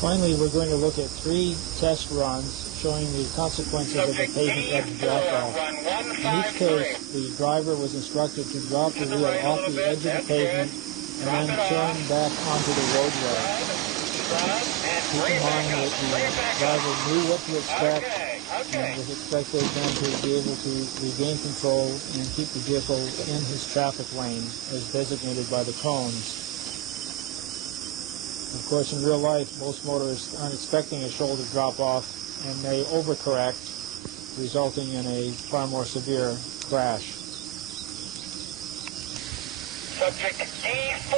Finally, we're going to look at 3 test runs showing the consequences of the pavement edge drop-off. In each case, the driver was instructed to drop the wheel off the edge of the pavement and then turn back onto the roadway. Keep in mind that the driver knew what to expect and was expected then to be able to regain control and keep the vehicle in his traffic lane as designated by the cones. Of course, in real life, most motorists aren't expecting a shoulder drop-off and may overcorrect, resulting in a far more severe crash. Subject D4,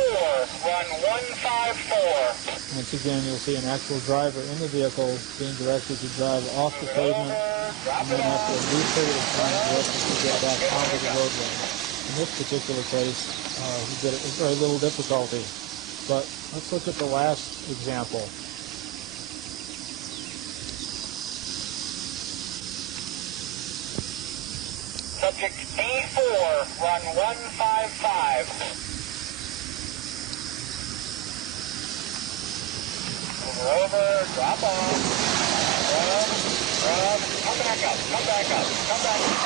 run 154. Once again, you'll see an actual driver in the vehicle being directed to drive off the pavement and then after a brief period of time directed to get back onto the roadway. In this particular case, he did it with very little difficulty. But let's look at the last example. Subject D4, run 155. Over, drop off. Come back up, come back up, come back up.